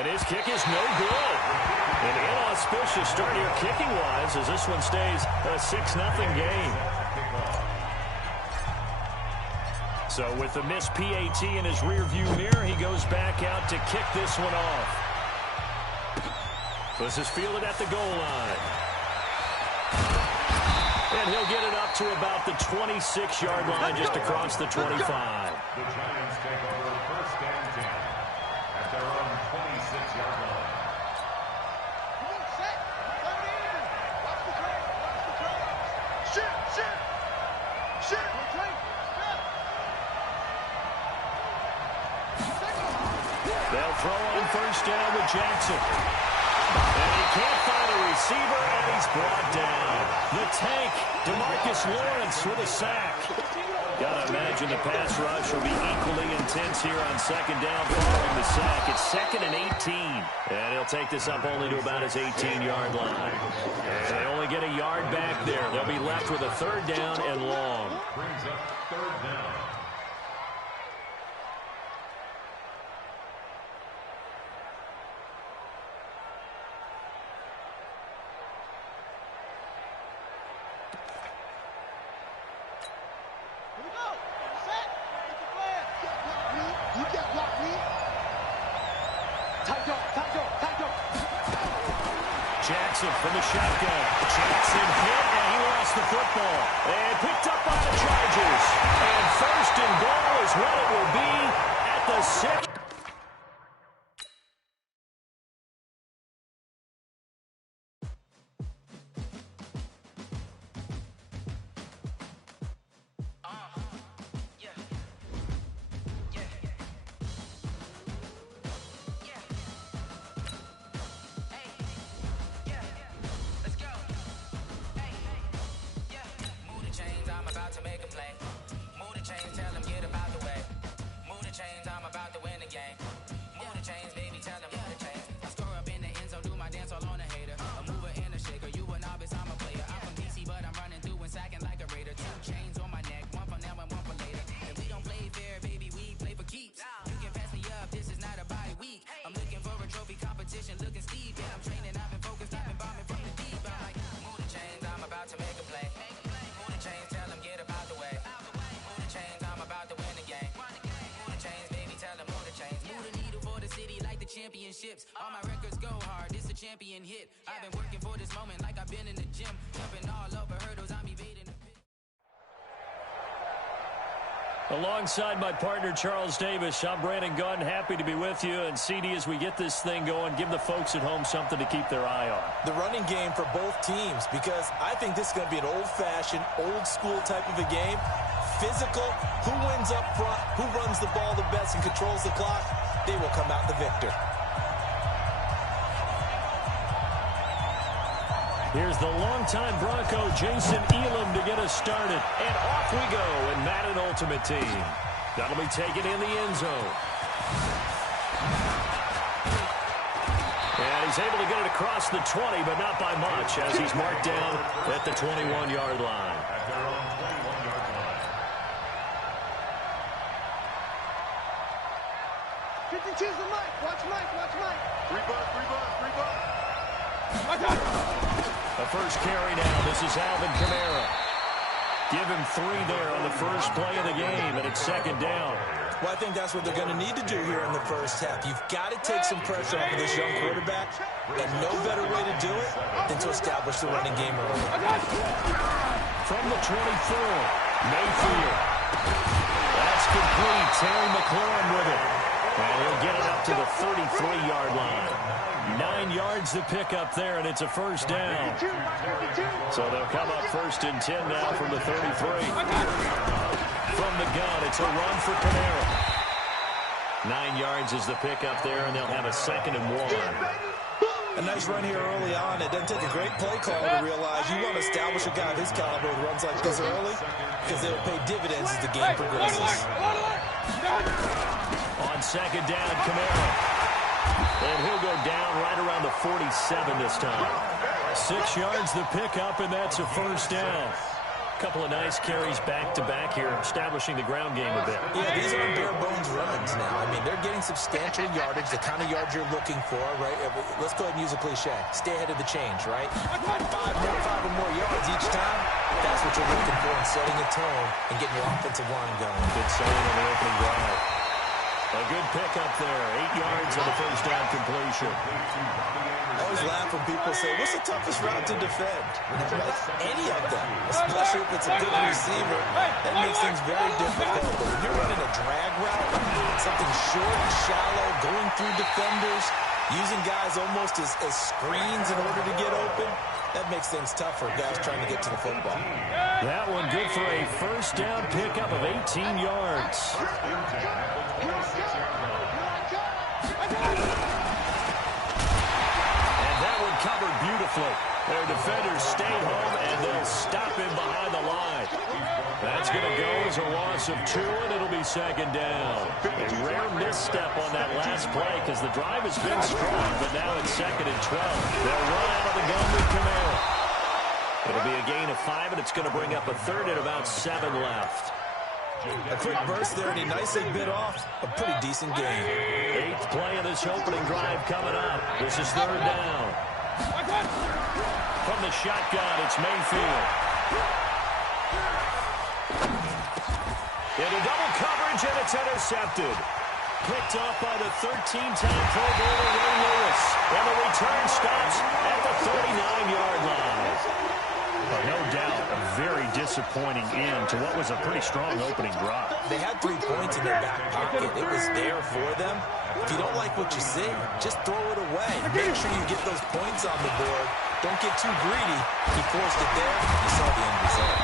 And his kick is no good. An inauspicious start here kicking-wise as this one stays a 6-0 game. So with the missed PAT in his rearview mirror, he goes back out to kick this one off. This is fielded at the goal line. And he'll get it up to about the 26-yard line, just across the 25. The Giants take over first and 10 at their own 26-yard line. Come on, set. Throw it in. Watch the track. Watch the track. Shoot, shoot. Shoot. They'll throw on first down with Jackson. And he can't find a receiver, and he's brought down. The tank, DeMarcus Lawrence with a sack. Got to imagine the pass rush will be equally intense here on second down following the sack. It's 2nd and 18. And he'll take this up only to about his 18-yard line. And they only get a yard back there. They'll be left with a 3rd down and long. Brings up 3rd down. Jackson from the shotgun. Jackson hit, and he lost the football. And picked up by the Chargers. And 1st and goal is what it will be at the 6. Championships, all my records go hard. This a champion hit. I've been working for this moment like I've been in the gym, jumping all over hurdles. I'm evading. Alongside my partner Charles Davis, I'm Brandon Gunn. Happy to be with you. And CD, as we get this thing going, give the folks at home something to keep their eye on. The running game for both teams, because I think this is going to be an old-fashioned, old-school type of a game. Physical, who wins up front, who runs the ball the best and controls the clock, they will come out the victor. Here's the longtime Bronco, Jason Elam, to get us started. And off we go in Madden Ultimate Team. That'll be taken in the end zone. And he's able to get it across the 20, but not by much, as he's marked down at the 21-yard line. At their own 21-yard line. 52's the Mike. Watch Mike. Watch Mike. 3 bucks. The first carry now. This is Alvin Kamara. Give him 3 there on the first play of the game, and it's 2nd down. Well, I think that's what they're going to need to do here in the first half. You've got to take some pressure off of this young quarterback, and no better way to do it than to establish the running game early. From the 24, Mayfield. That's complete. Terry McLaurin with it. And he'll get it up to the 33-yard line. 9 yards to pick up there, and it's a first down. So they'll come up 1st and 10 now from the 33. From the gun, it's a run for Kamara. 9 yards is the pickup there, and they'll have a 2nd and 1. A nice run here early on. It doesn't take a great play call to realize you want to establish a guy of his caliber with runs like this early, because they'll pay dividends as the game progresses. On 2nd down, Kamara. And he'll go down right around the 47 this time. 6 yards the pickup, and that's a first down. Couple of nice carries back-to-back here, establishing the ground game a bit. Yeah, these aren't bare-bones runs now. I mean, they're getting getting substantial yardage, the kind of yards you're looking for, right? Let's go ahead and use a cliche. Stay ahead of the change, right? 5 or more yards each time. That's what you're looking for in setting a tone and getting your offensive line going. Good sign on the opening drive. A good pickup there. 8 yards on the first down completion. I always laugh when people say, what's the toughest route to defend? Any of them, especially if it's a good receiver, that makes things very difficult. But when you're running a drag route, something short and shallow, going through defenders, using guys almost as screens in order to get open, that makes things tough for guys trying to get to the football. That one good for a first down pickup of 18 yards. And that one covered beautifully. Their defenders stayed home, and they'll stop him behind the line. That's going to go as a loss of 2, and it'll be second down. A rare misstep on that last play because the drive has been strong, but now it's second and 12. They'll run out of the gun with Kamara. It'll be a gain of 5, and it's going to bring up a third and about 7 left. A quick burst there, and he nicely bit off a pretty decent game. 8th play of this opening drive coming up. This is third down. From the shotgun, it's Mayfield. Into double coverage, and it's intercepted. Picked off by the 13-time Pro Bowler Ray Lewis. And the return stops at the 39-yard line. No doubt, a very disappointing end to what was a pretty strong opening drop. They had 3 points in their back pocket. It was there for them. If you don't like what you see, just throw it away. Make sure you get those points on the board. Don't get too greedy. He forced it there. You saw the end result.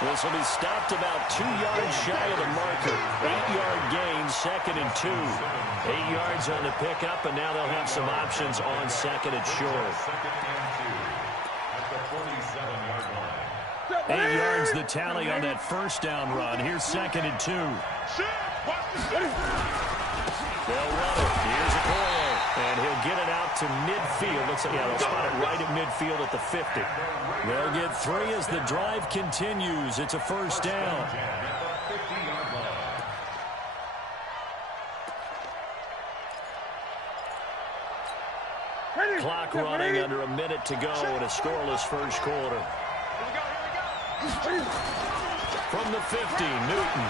This will be stopped about 2 yards shy of the marker. 8-yard gain, second and 2. 8 yards on the pickup, and now they'll have some options on second and short. 8 yards the tally on that first down run. Here's second and 2. They'll run it. Here's Okoye, and he'll get it out to midfield. Looks like, they'll spot it right at midfield at the 50. They'll get 3 as the drive continues. It's a first down. Clock running under a minute to go in a scoreless first quarter. From the 50, Newton.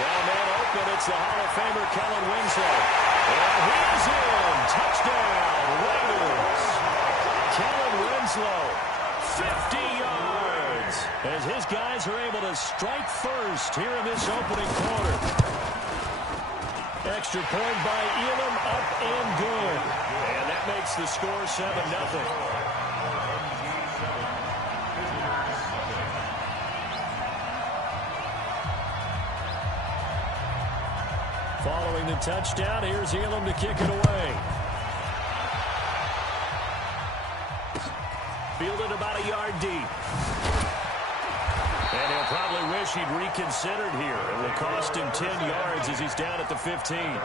Down man open, it's the Hall of Famer Kellen Winslow. And he's in. Touchdown, Raiders. Kellen Winslow, 50 yards. As his guys are able to strike first here in this opening quarter. Extra point by Elam, up and good. And that makes the score 7-0. Following the touchdown, here's Elam to kick it away. Fielded about a yard deep. And he'll probably wish he'd reconsidered here. It will cost him 10 yards as he's down at the 15.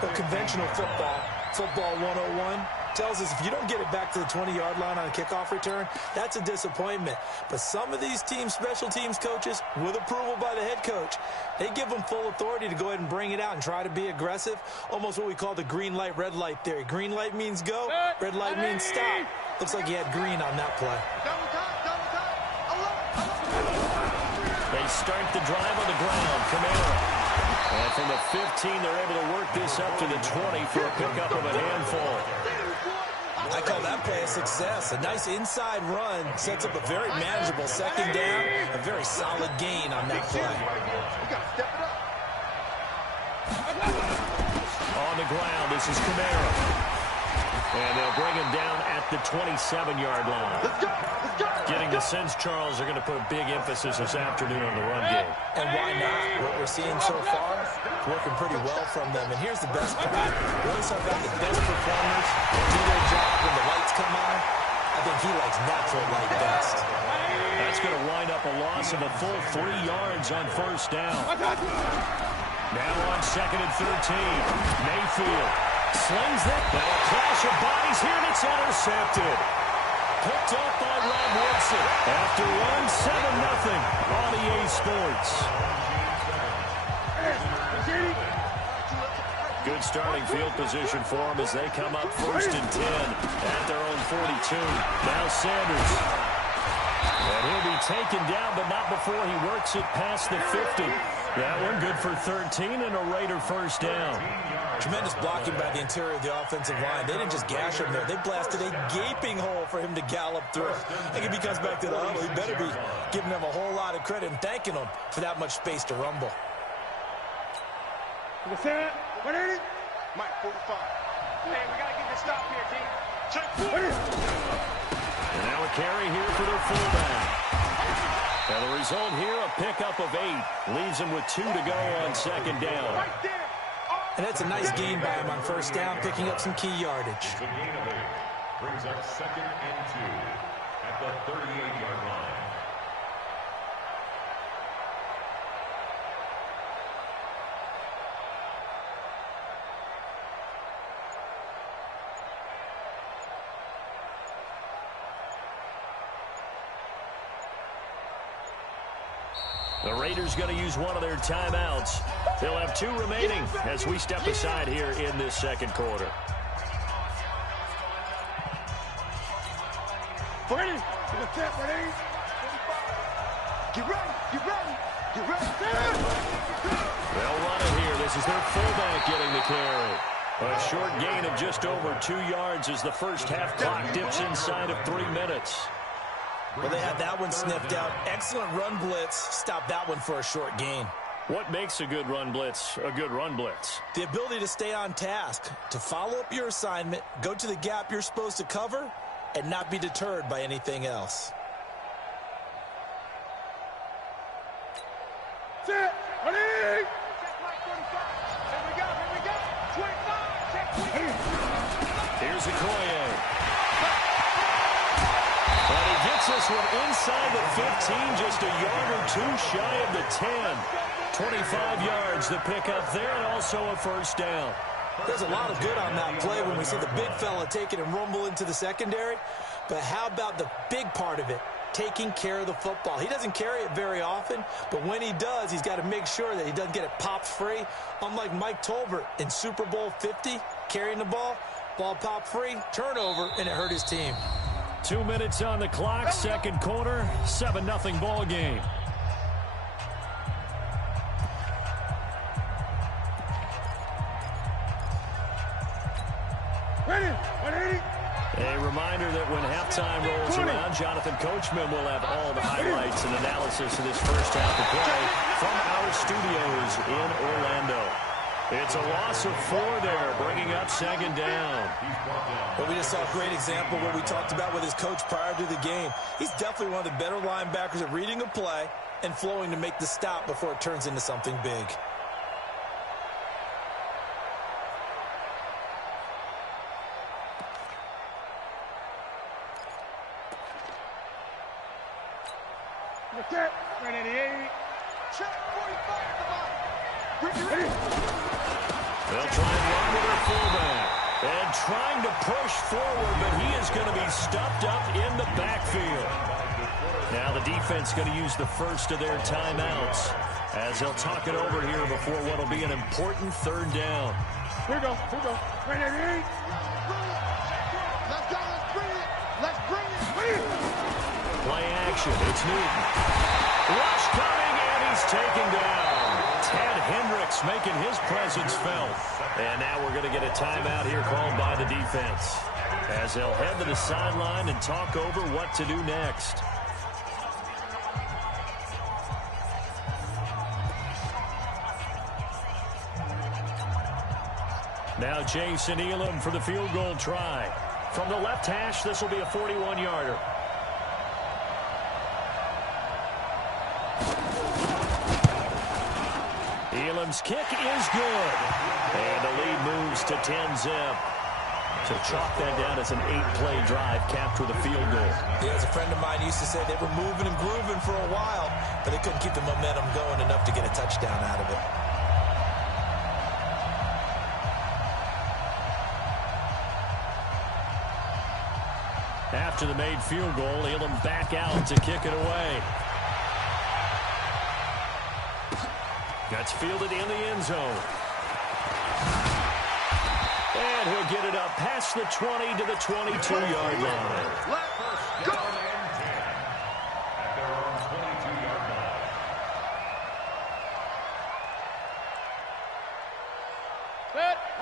But conventional football 101, tells us if you don't get it back to the 20-yard line on a kickoff return, that's a disappointment. But some of these teams, special teams coaches, with approval by the head coach, they give them full authority to go ahead and bring it out and try to be aggressive, almost what we call the green light, red light theory. Green light means go, red light means stop. Looks like he had green on that play. They start the drive on the ground. Kamara. And from the 15, they're able to work this up to the 20 for a pickup of a handful. I call that play a success. A nice inside run sets up a very manageable second down, a very solid gain on that play. On the ground, this is Kamara. And they'll bring him down at the 27-yard line. Getting the sense, Charles, they're going to put a big emphasis this afternoon on the run game. And why not? What we're seeing so far, working pretty well from them. And here's the best part. Once I've got the best performers do their job when the lights come on, I think he likes natural light best. That's going to wind up a loss of a full 3 yards on first down. Now on second and 13, Mayfield slings it. Now a clash of bodies here, and it's intercepted. Picked up by Rob Woodson after one 7-0 on EA Sports. Good starting field position for them as they come up 1st and 10 at their own 42. Now Sanders. And he'll be taken down, but not before he works it past the 50. That one good for 13 and a Raider first down. Tremendous blocking by the interior of the offensive line. They didn't just gash him there. They blasted a gaping hole for him to gallop through. I think if he comes back to the huddle, he better be giving them a whole lot of credit and thanking them for that much space to rumble. What's that? 180? Mike, 45. Hey, we got to get this stop here, team. Check. And now a carry here for their fullback. And the result here, a pickup of 8. Leaves them with 2 to go on 2nd down. Right there. And that's a nice gain by him on 1st down, picking up some key yardage. It's a gain of 8. Brings up 2nd and 2 at the 38-yard line. The Raiders going to use one of their timeouts. They'll have 2 remaining as we step aside here in this 2nd quarter. Ready? Get set, ready? Get ready, get ready, get ready. They'll run it here. This is their fullback getting the carry. A short gain of just over 2 yards as the first half clock dips inside of 3 minutes. Well, they had that one sniffed out. Excellent run blitz. Stop that one for a short gain. What makes a good run blitz a good run blitz? The ability to stay on task, to follow up your assignment, go to the gap you're supposed to cover, and not be deterred by anything else. Set, ready? Check Mike 45. Here we go, here we go. 25, check 20. Here's Okoye. But he gets this one inside the 15, just a yard or 2 shy of the 10. 25 yards the pickup there, and also a first down. There's a lot of good on that play when we see the big fella take it and rumble into the secondary. But how about the big part of it, taking care of the football? He doesn't carry it very often, but when he does, he's got to make sure that he doesn't get it popped free. Unlike Mike Tolbert in Super Bowl 50, carrying the ball popped free, turnover, and it hurt his team. 2 minutes on the clock, 2nd quarter, 7-0 ball game. Ready, 180. A reminder that when halftime rolls around, Jonathan Coachman will have all the highlights and analysis of this first half of play from our studios in Orlando. It's a loss of 4 there, bringing up 2nd down. But we just saw a great example of what we talked about with his coach prior to the game. He's definitely one of the better linebackers at reading a play and flowing to make the stop before it turns into something big. Look at 188. Check 45, come on. Ready. They'll try and run with their fullback. And trying to push forward, but he is going to be stuffed up in the backfield. Now the defense going to use the first of their timeouts as they'll talk it over here before what will be an important 3rd down. Here we go, here we go. 188. Let's go, let's bring it. Let's bring it. Play action, it's Newton. Rush coming, and he's taken down. Ted Hendricks making his presence felt. And now we're going to get a timeout here called by the defense as they'll head to the sideline and talk over what to do next. Now Jason Elam for the field goal try. From the left hash, this will be a 41-yarder. Elam's kick is good. And the lead moves to 10-zip. So chalk that down as an 8-play drive capped with a field goal. Yeah, as a friend of mine used to say, they were moving and grooving for a while, but they couldn't keep the momentum going enough to get a touchdown out of it. After the made field goal, Elam back out to kick it away. That's fielded in the end zone. And he'll get it up past the 20 to the 22-yard line. First down and 10 at their own 22-yard line.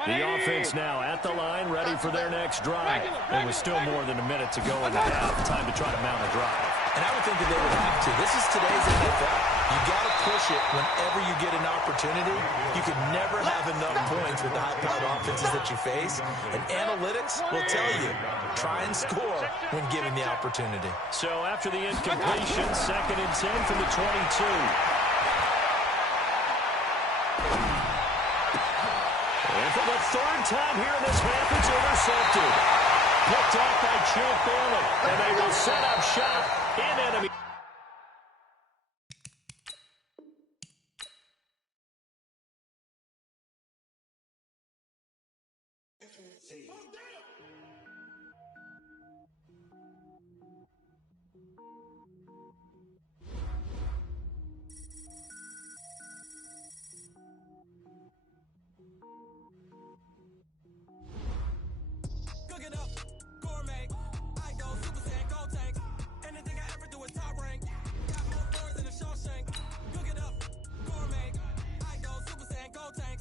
The offense now at the line, ready for their next drive. And with still more than a minute to go in the half, time to try to mount a drive. And I would think that they would have to. This is today's NFL. You got to push it whenever you get an opportunity. You can never have enough points with the high-powered offenses that you face. And analytics will tell you, try and score when given the opportunity. So after the incompletion, 2nd and 10 from the 22. And for the 3rd time here in this half, it's intercepted. Picked off by Champ Bailey. And they will set up shop in enemy. Cook it up, gourmet. I go Super Saiyan, go tank. Anything I ever do is top rank. Got more boards than a Shawshank. Cook it up, gourmet. I go Super Saiyan, go tank.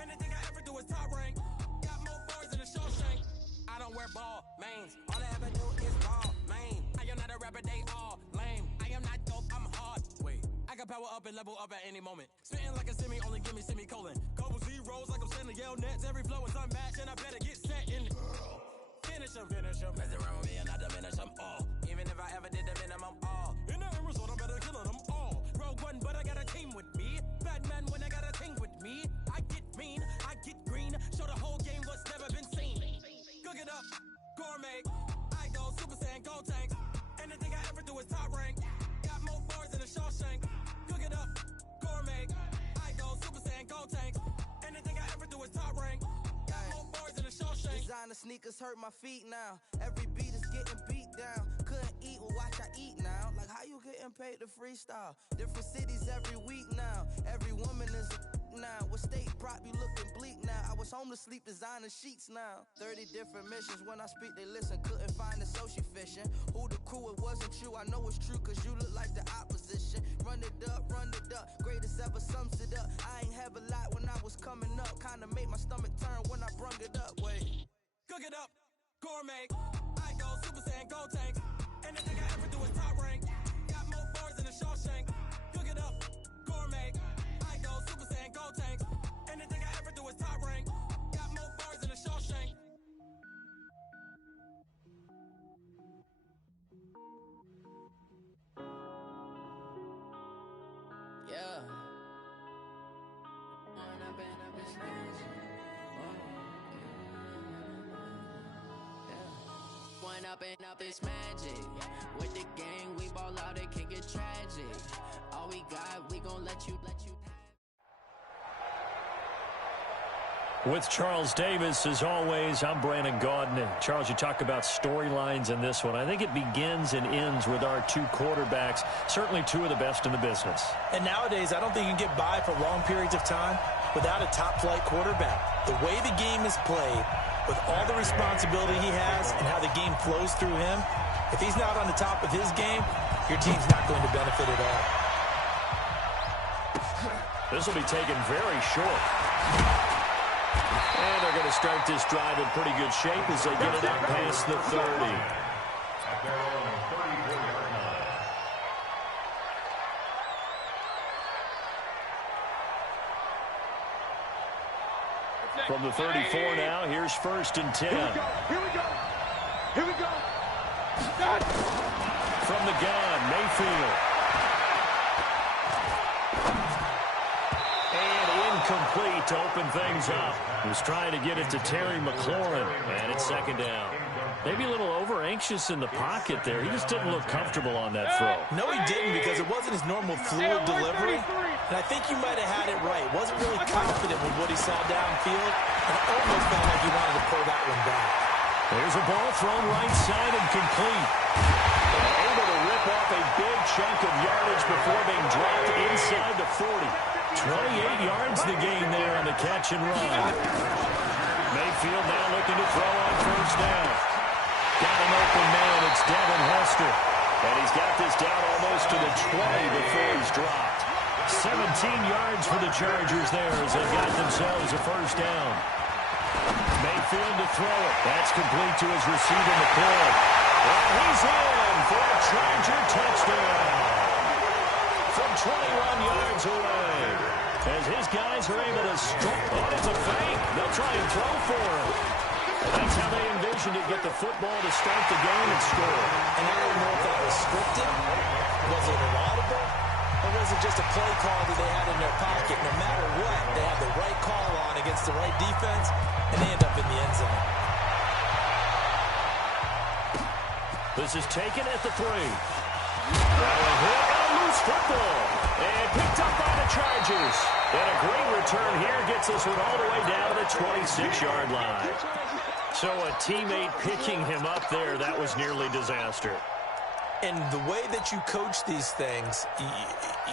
Anything I ever do is top rank. Got more boards than a Shawshank. I don't wear ball mains. All I ever do is ball main. I am not a rapper, they all lame. I am not dope, I'm hard. Wait, I can power up and level up at any moment. Spitting like a semi, only give me semicolon. Couple zeros like I'm sending yell nets. Every flow is unmatched and I better get set in. Finish them. Mess around with me and I diminish them all. Even if I ever did the minimum all. In the end result, I'm better killing them all. Rogue One, but I got a team with me. Batman when I got a team with me. I get mean, I get green. Show the whole game what's never been seen. Cook it up, gourmet. I go Super Saiyan, go tank. Anything I ever do is top rank. Got more boards than a Shawshank. Cook it up, gourmet. I go Super Saiyan, go tank. Anything I ever do is top rank. Got more boards than a Shawshank. Designer sneakers hurt my feet now. Every beat is getting beat down. Couldn't eat, well watch I eat now. Like how you getting paid to freestyle? Different cities every week now. Every woman is a now. What state prop you looking bleak now? I was home to sleep, designer sheets now. 30 different missions. When I speak they listen. Couldn't find it, so she fishing. Who the crew, it wasn't you. I know it's true cause you look like the opposition. Run it up, greatest ever sums it up. I ain't have a lot when I was coming up. Kinda made my stomach turn when I brung it up. Wait. Cook it up, gourmet. I go Super Saiyan, go tank. Anything I ever do is top rank. Got more boards than a Shawshank. Cook it up, gourmet. I go Super Saiyan, go tank. Anything I ever do is top rank. Got more boards than a Shawshank. Yeah. Up and up is magic. With the gang, we ball out, it can get tragic. All we got, we gon' let you With Charles Davis, as always, I'm Brandon Gaudin. Charles, you talk about storylines in this one. I think it begins and ends with our two quarterbacks, certainly two of the best in the business. And nowadays, I don't think you can get by for long periods of time without a top-flight quarterback. The way the game is played, with all the responsibility he has and how the game flows through him, if he's not on the top of his game, your team's not going to benefit at all. This will be taken very short. And they're going to start this drive in pretty good shape as they get it out past the 30. At their own 34-yard line. From the 34 now, here's 1st and 10. Here we go. From the gun, Mayfield. And incomplete to open things up. He was trying to get it to Terry McLaurin, and it's 2nd down. Maybe a little over-anxious in the pocket there. He just didn't look comfortable on that throw. No, he didn't, because it wasn't his normal fluid delivery. And I think you might have had it right. Wasn't really confident with what he saw downfield, and it almost felt like he wanted to pull that one back. There's a ball thrown right side and complete. And able to rip off a big chunk of yardage before being dropped inside the 40. 28 yards the gain there on the catch and run. Mayfield now looking to throw on first down. Got an open man. It's Devin Hester. And he's got this down almost to the 20 before he's dropped. 17 yards for the Chargers there as they've got themselves a first down. Mayfield to throw it. That's complete to his receiver, McCoy. And he's in for a Charger touchdown. From 21 yards away. As his guys are able to strike. Oh, it's a fake. They'll try and throw for him. That's how they envisioned it, get the football to start the game and score. And I don't know if that was scripted, was it inaudible, or was it just a play call that they had in their pocket? No matter what, they have the right call on against the right defense, and they end up in the end zone. This is taken at the 3. Now a hit and a loose football. And picked up by the Chargers. And a great return here gets this one all the way down to the 26-yard line. So a teammate picking him up there, that was nearly disaster. And the way that you coach these things,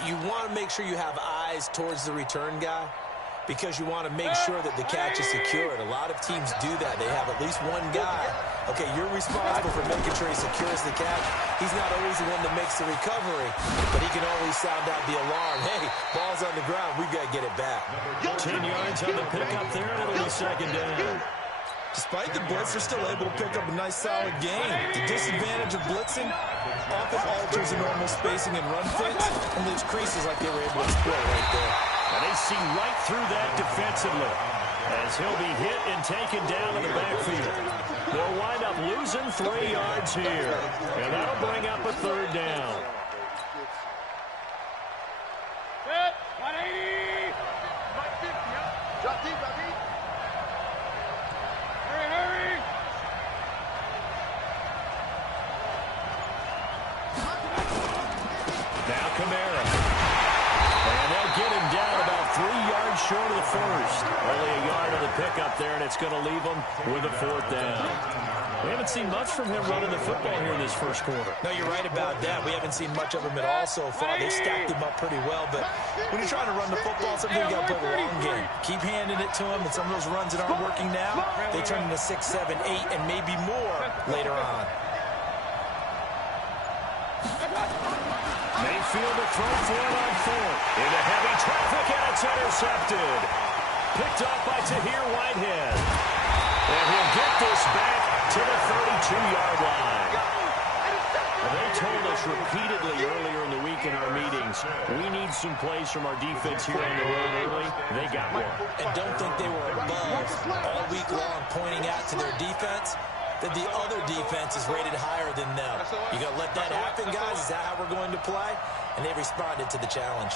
you want to make sure you have eyes towards the return guy because you want to make sure that the catch is secured. A lot of teams do that. They have at least one guy. Okay, you're responsible for making sure he secures the catch. He's not always the one that makes the recovery, but he can always sound out the alarm. Hey, ball's on the ground. We've got to get it back. 10 yards on the pickup there, and it'll be second down. Despite the blitz, they're still able to pick up a nice, solid gain. The disadvantage of blitzing often alters the normal spacing and run fits and leaves creases like they were able to exploit right there. And they see right through that defensively as he'll be hit and taken down in the backfield. They'll wind up losing 3 yards here, and that'll bring up a third down. Set, 180. 150, drop deep, drop deep. Hurry, hurry. Now Kamara. And they'll get him down about 3 yards short of the first. Only a yard on the pickup there, and it's going to leave them with a fourth down. We haven't seen much from him running the football here in this first quarter. No, you're right about that. We haven't seen much of him at all so far. They stacked him up pretty well, but when you're trying to run the football, sometimes you got to play the long game. Keep handing it to him, and some of those runs that aren't working now, they turn into 6, 7, 8, and maybe more later on. Mayfield to throw for it on fourth. Into heavy traffic, and it's intercepted. Picked off by Tahir Whitehead. And he'll get this back to the 32-yard line. They told us repeatedly earlier in the week in our meetings, we need some plays from our defense here on the road early. They got one. And don't think they were above all week long pointing out to their defense that the other defense is rated higher than them. You got to let that happen, guys. Is that how we're going to play? And they responded to the challenge.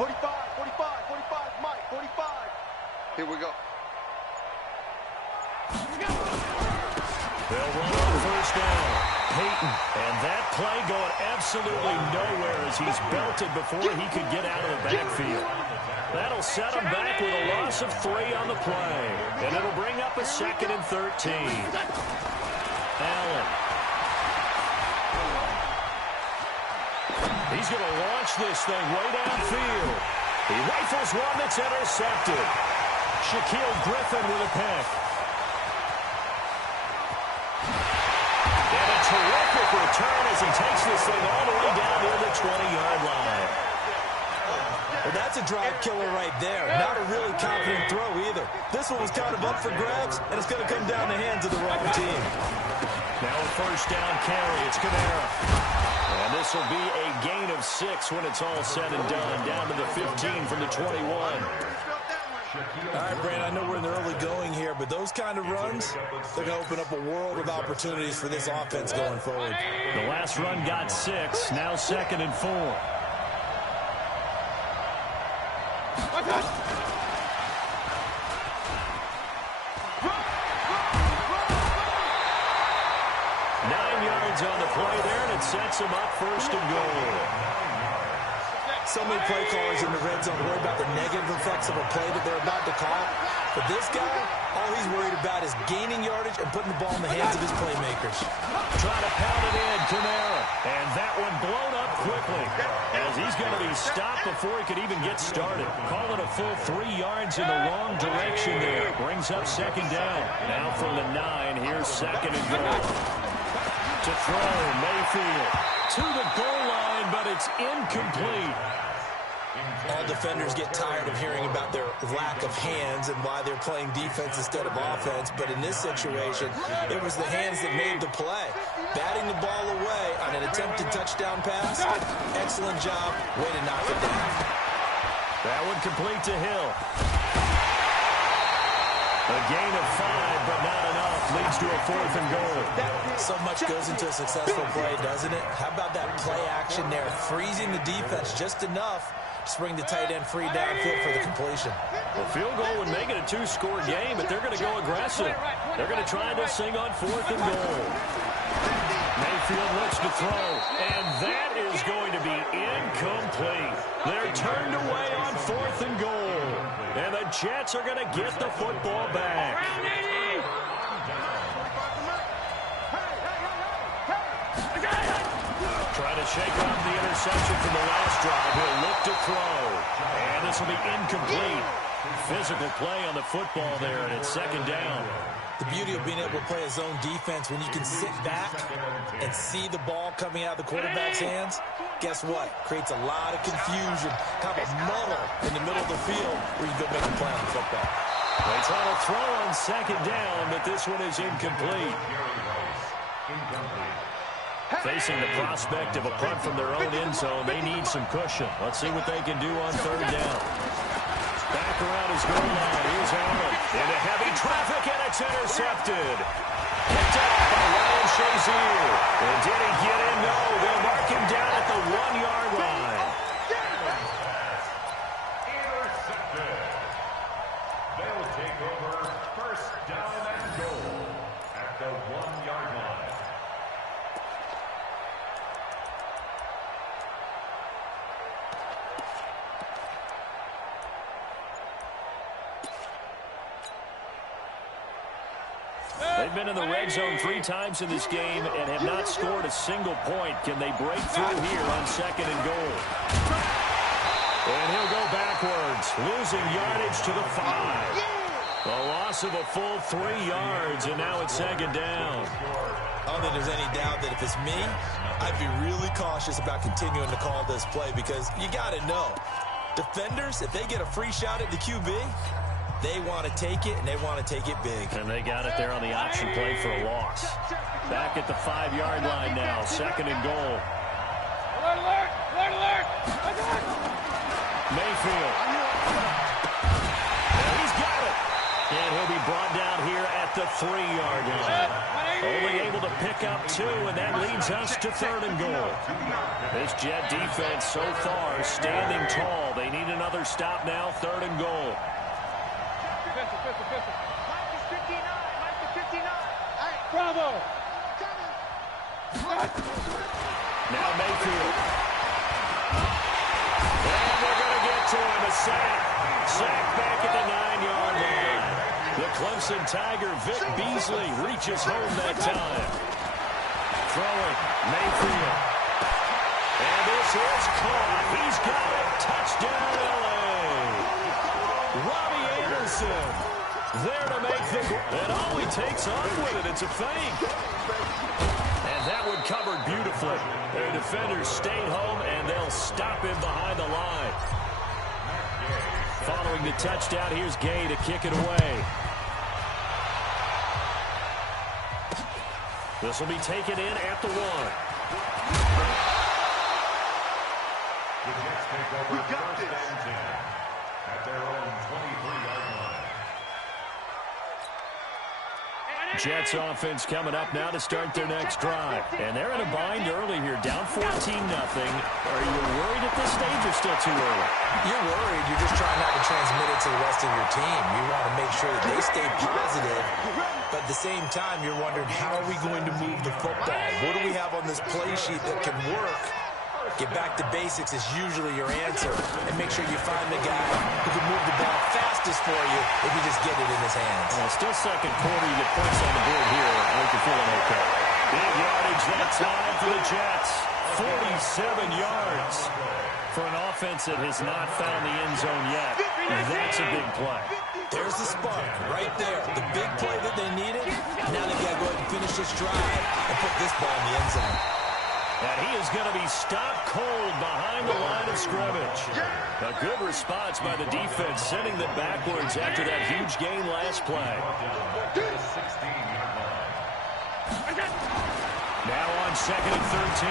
45, 45, 45, Mike, 45. Here we go. They'll run on first down. Peyton, and that play going absolutely nowhere as he's belted before he could get out of the backfield. That'll set him back with a loss of 3 on the play, and it'll bring up a 2nd and 13. Allen. He's going to launch this thing way downfield. He rifles one that's intercepted. Shaquille Griffin with a pick. And a terrific return as he takes this thing all the way down near the 20-yard line. Well, that's a drive killer right there. Not a really confident throw either. This one was kind of up for grabs, and it's going to come down the hands of the wrong team. Now a first down carry. It's Kamara. And this will be a gain of 6 when it's all said and done. Down to the 15 from the 21. All right, Brandon, I know we're in the early going here, but those kind of runs, they're going to open up a world of opportunities for this offense going forward. The last run got 6. Now 2nd and 4. 9 yards on the play there, and it sets them up 1st and goal. So many play callers in the red zone worry about the negative effects of a play that they're about to call. But this guy, all he's worried about is gaining yardage and putting the ball in the hands of his playmakers. Trying to pound it in, Kamara. And that one blown up quickly as he's going to be stopped before he could even get started. Call it a full 3 yards in the wrong direction there. Brings up second down. Now from the 9, here's second and goal. To throw, Mayfield to the goal line, but it's incomplete. All defenders get tired of hearing about their lack of hands and why they're playing defense instead of offense. But in this situation, it was the hands that made the play. Batting the ball away on an attempted touchdown pass. Excellent job. Way to knock it down. That one complete to Hill. A gain of 5, but not enough. Leads to a 4th and goal. So much goes into a successful play, doesn't it? How about that play action there? Freezing the defense just enough to bring the tight end free downfield for the completion. A field goal would make it a 2-score game, but they're going to go aggressive. They're going to try this thing on 4th and goal. Mayfield looks to throw, and that is going to be incomplete. They're turned away on 4th and goal, and the Jets are going to get the football back. Trying to shake off the interception from the last drive. He'll look to throw, and this will be incomplete. Physical play on the football there, and it's second down. The beauty of being able to play a zone defense when you can sit back and see the ball coming out of the quarterback's hands, guess what? Creates a lot of confusion, kind of a muddle in the middle of the field where you go make a play on the football. They try to throw on second down, but this one is incomplete. Facing the prospect of a punt from their own end zone, they need some cushion. Let's see what they can do on third down. Back around his goal line. Here's Allen into heavy traffic, and it's intercepted. Picked up by Ryan Shazier. And did he get in? No. They'll mark him down at the 1-yard line. Intercepted. They'll take over first down and goal at the 1-yard line. They've been in the red zone 3 times in this game and have not scored a single point. Can they break through here on second and goal? And he'll go backwards, losing yardage to the 5. A loss of a full 3 yards, and now it's second down. I don't think there's any doubt that if it's me, I'd be really cautious about continuing to call this play because you got to know, defenders, if they get a free shot at the QB, they want to take it, and they want to take it big. And they got it there on the option play for a loss. Back at the 5-yard line now, second and goal. Alert, alert, alert, alert. Mayfield. And he's got it. And he'll be brought down here at the 3-yard line. Only able to pick up 2, and that leads us to third and goal. This Jet defense so far standing tall. They need another stop now, third and goal. Mike is 59. Mike is 59. Hey, Bravo. Now Mayfield. And they're going to get to him. A sack. Sack back at the 9-yard line. The Clemson Tiger, Vic Beasley, reaches home that time. Throwing. Mayfield. And this is caught. He's got it. Touchdown, L.A. Robbie Anderson there to make the goal. And all he takes on with it, it's a fake. And that one covered beautifully. Their defenders stayed home, and they'll stop him behind the line. Following the touchdown, here's Gay to kick it away. This will be taken in at the 1. The Jets take over first and 10 at their own 23-yard line. Jets offense coming up now to start their next drive. And they're in a bind early here, down 14-0. Are you worried at this stage or still too early? You're worried. You're just trying not to transmit it to the rest of your team. You want to make sure that they stay positive. But at the same time, you're wondering, how are we going to move the football? What do we have on this play sheet that can work? Get back to basics is usually your answer. And make sure you find the guy who can move the ball fast practice for you if you just get it in his hands. Well, still second quarter. You get points on the board here. I think you're feeling okay. Big yardage that time for the Jets. 47 yards for an offense that has not found the end zone yet. That's a big play. There's the spark right there. The big play that they needed. Now they've got to go ahead and finish this drive and put this ball in the end zone. And he is going to be stopped cold behind the line of scrimmage. A good response by the defense, sending them backwards after that huge gain last play. Now on 2nd and 13.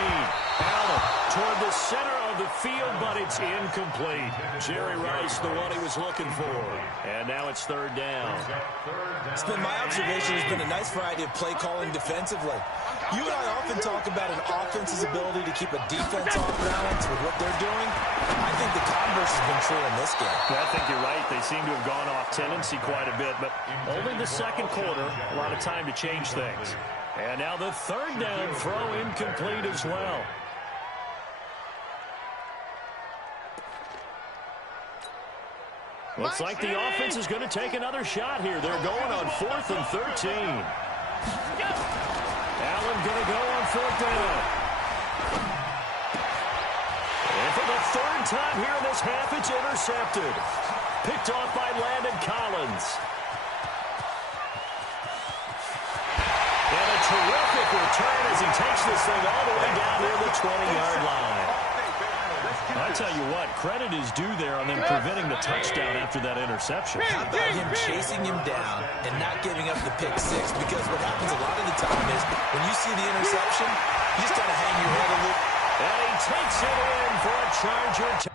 Allen toward the center of the field, but it's incomplete. Jerry Rice, the one he was looking for. And now it's 3rd down. It's been my observation. There's been a nice variety of play calling defensively. You and I often talk about an offense's ability to keep a defense off balance with what they're doing. I think the converse has been true in this game. I think you're right. They seem to have gone off tendency quite a bit, but only the second quarter, a lot of time to change things. And now the 3rd down throw incomplete as well. Looks like the offense is going to take another shot here. They're going on 4th and 13. Allen going to go on 4th down. And for the 3rd time here in this half, it's intercepted. Picked off by Landon Collins. And a terrific return as he takes this thing all the way down near the 20-yard line. I tell you what, credit is due there on them preventing the touchdown after that interception. How about him chasing him down and not giving up the pick six? Because what happens a lot of the time is when you see the interception, you just got to hang your head a little. And he takes it in for a Charger.